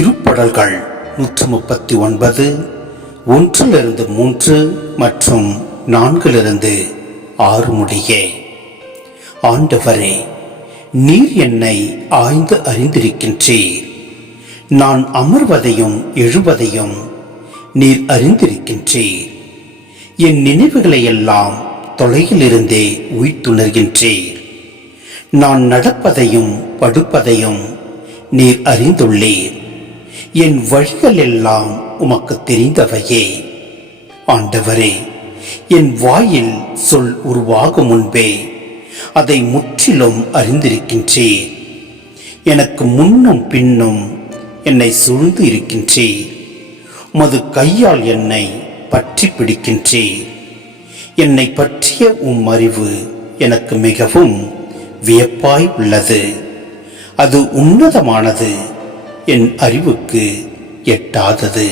திருப்பாடல்கள் 139 1-3 மற்றும் 4-6 முடிய. ஆண்டவரே, நீர் என்னை ஆய்ந்து அறிந்திருக்கின்றீர். நான் அமர்வதையும் எழுவதையும் நீர் அறிந்திருக்கின்றீர். என் நினைவுகளை எல்லாம் தொலையிலிருந்தே உய்த்துணர்கின்றீர். நான் நடப்பதையும் படுப்பதையும் நீர் அறிந்துள்ளீர். என் வழிகள் எல்லாம் உமக்கு தெரிந்தவையே. ஆண்டவரே, என் வாயில் சொல் உருவாகும் முன்பே அதை முற்றிலும் அறிந்திருக்கின்றீர். எனக்கு முன்னும் பின்னும் என்னை சூழ்ந்து இருக்கின்றீர். உமது கையால் என்னை பற்றி பிடிக்கின்றீர். என்னை பற்றிய உம் அறிவு எனக்கு மிகவும் வியப்பாய் உள்ளது. அது உன்னதமானது, என் அறிவுக்கு எட்டாதது.